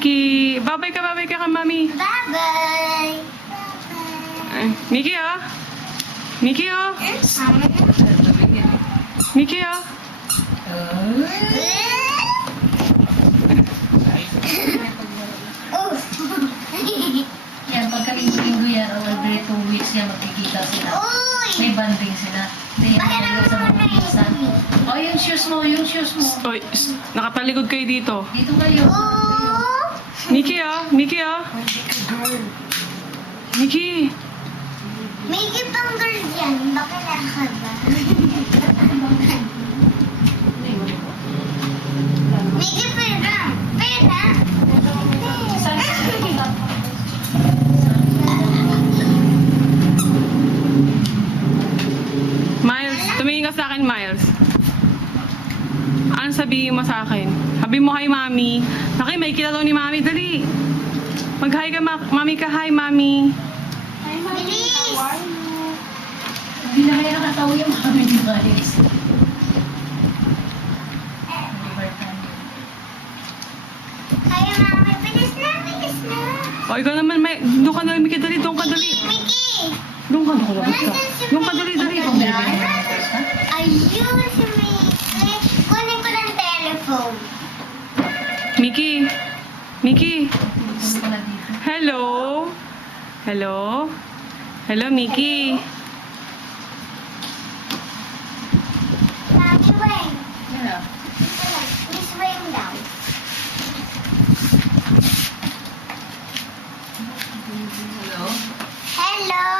Mickey. Babay ka kay mami. Bye-bye. Ay, Mickey, oh. Mickey, oh. Mickey, oh. Yan, pagka-linggo-linggo yan, or every 2 weeks yan, magkikita sila. May banding sila. Hindi yan malayo sa mga pinsan. Oh, yung shoes mo, yung shoes mo. Oy, nakatalikod kayo dito. Dito kayo. Mickey, oh. Mickey, oh. Mickey. May gipang girl yan. Bakit ka ba? May gipera. Pera. Miles, tumingin ka sa akin, Miles. Ano sabihin mo sa akin? Sabi mo, hi, mami. Naki, may kita daw ni mami. Dali. Mag-hi ka, mami ka. Hi, mami. Bilis. Hindi na kayo nakatawa yung mami ni Maris. Kaya mami, bilis na, bilis na. O, ikaw naman, may, doon ka na, Mickey, dali. Doon ka, dali. Mickey. Doon ka, nakalabas ka. Doon ka, dali, dali. Ayun si Mickey. Kunin ko ng telephone. Mickey. Mickey. Gusto na dito. Hello. Hello. Hello, Mickey. Mami, wait. Yan ah. Miss Wayne daw. Hello? Hello.